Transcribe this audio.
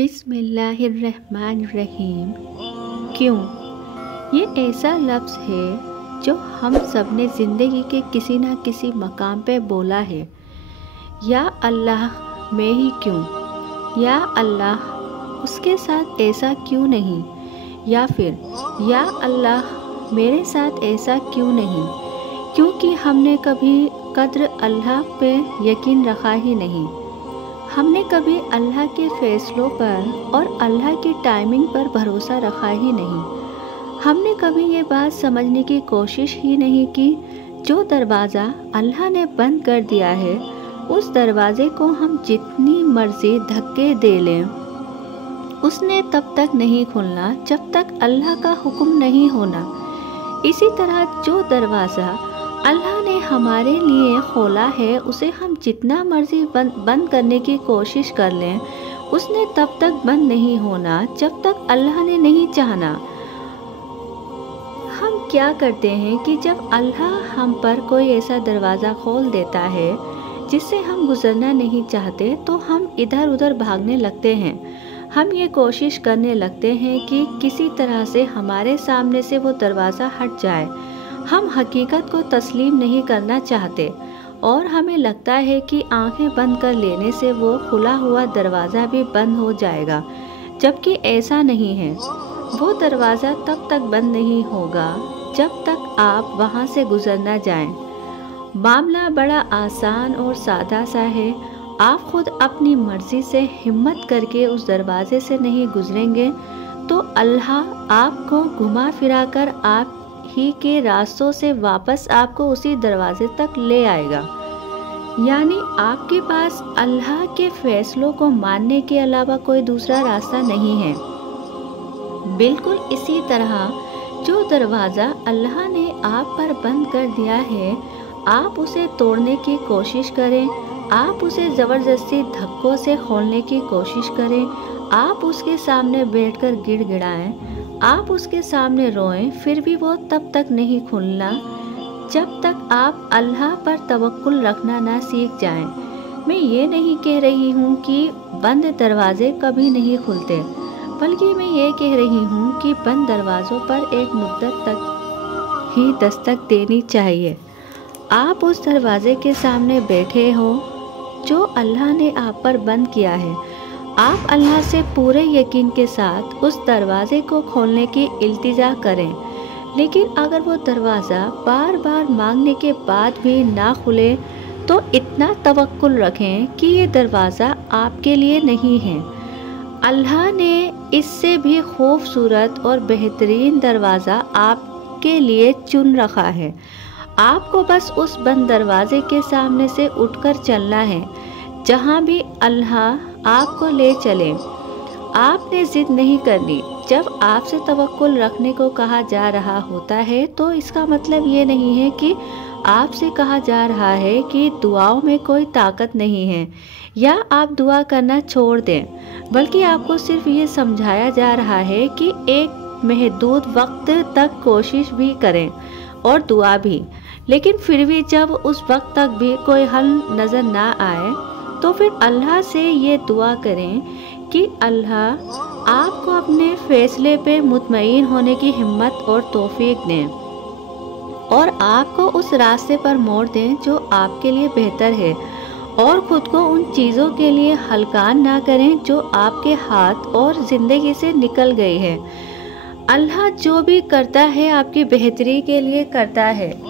बिस्मिल्लाहिर्रहमानिर्रहीम। क्यों? ये ऐसा लफ्ज़ है जो हम सब ने ज़िंदगी के किसी न किसी मकाम पे बोला है। या अल्लाह मैं ही क्यों? या अल्लाह उसके साथ ऐसा क्यों नहीं? या फिर या अल्लाह मेरे साथ ऐसा क्यों नहीं? क्योंकि हमने कभी कद्र अल्लाह पे यकीन रखा ही नहीं। हमने कभी अल्लाह के फ़ैसलों पर और अल्लाह की टाइमिंग पर भरोसा रखा ही नहीं। हमने कभी ये बात समझने की कोशिश ही नहीं की जो दरवाज़ा अल्लाह ने बंद कर दिया है उस दरवाज़े को हम जितनी मर्ज़ी धक्के दे लें उसने तब तक नहीं खुलना जब तक अल्लाह का हुक्म नहीं होना। इसी तरह जो दरवाज़ा अल्लाह ने हमारे लिए खोला है उसे हम जितना मर्जी बंद करने की कोशिश कर लें उसने तब तक बंद नहीं होना जब तक अल्लाह ने नहीं चाहना। हम क्या करते हैं कि जब अल्लाह हम पर कोई ऐसा दरवाज़ा खोल देता है जिससे हम गुजरना नहीं चाहते तो हम इधर उधर भागने लगते हैं। हम ये कोशिश करने लगते हैं कि किसी तरह से हमारे सामने से वो दरवाज़ा हट जाए। हम हकीकत को तस्लीम नहीं करना चाहते और हमें लगता है कि आंखें बंद कर लेने से वो खुला हुआ दरवाज़ा भी बंद हो जाएगा, जबकि ऐसा नहीं है। वो दरवाज़ा तब तक बंद नहीं होगा जब तक आप वहाँ से गुजर न जाएं। मामला बड़ा आसान और सादा सा है। आप खुद अपनी मर्ज़ी से हिम्मत करके उस दरवाज़े से नहीं गुजरेंगे तो अल्लाह आपको घुमा फिरा कर आप ही के रास्तों से वापस आपको उसी दरवाजे तक ले आएगा। यानी आपके पास अल्लाह के फैसलों को मानने के अलावा कोई दूसरा रास्ता नहीं है। बिल्कुल इसी तरह जो दरवाज़ा अल्लाह ने आप पर बंद कर दिया है आप उसे तोड़ने की कोशिश करें, आप उसे ज़बरदस्ती धक्कों से खोलने की कोशिश करें, आप उसके सामने बैठकर गिड़गिड़ाएं, आप उसके सामने रोएं, फिर भी वो तब तक नहीं खुलना जब तक आप अल्लाह पर तवक्कुल रखना ना सीख जाएं। मैं ये नहीं कह रही हूँ कि बंद दरवाजे कभी नहीं खुलते, बल्कि मैं ये कह रही हूँ कि बंद दरवाज़ों पर एक मुद्दत तक ही दस्तक देनी चाहिए। आप उस दरवाजे के सामने बैठे हो जो अल्लाह ने आप पर बंद किया है। आप अल्लाह से पूरे यकीन के साथ उस दरवाज़े को खोलने की इल्तिजा करें, लेकिन अगर वो दरवाज़ा बार बार मांगने के बाद भी ना खुले तो इतना तवक्कुल रखें कि ये दरवाज़ा आपके लिए नहीं है। अल्लाह ने इससे भी खूबसूरत और बेहतरीन दरवाज़ा आपके लिए चुन रखा है। आपको बस उस बंद दरवाजे के सामने से उठकर चलना है जहाँ भी अल्लाह आपको ले चले। आपने ज़िद नहीं करनी। जब आपसे तवक्कुल रखने को कहा जा रहा होता है तो इसका मतलब ये नहीं है कि आपसे कहा जा रहा है कि दुआओं में कोई ताकत नहीं है या आप दुआ करना छोड़ दें, बल्कि आपको सिर्फ ये समझाया जा रहा है कि एक महदूद वक्त तक कोशिश भी करें और दुआ भी, लेकिन फिर भी जब उस वक्त तक भी कोई हल नज़र ना आए तो फिर अल्लाह से ये दुआ करें कि अल्लाह आपको अपने फ़ैसले पे मुतमईन होने की हिम्मत और तौफीक दें और आपको उस रास्ते पर मोड़ दें जो आपके लिए बेहतर है, और ख़ुद को उन चीज़ों के लिए हलकान ना करें जो आपके हाथ और ज़िंदगी से निकल गई है। अल्लाह जो भी करता है आपकी बेहतरी के लिए करता है।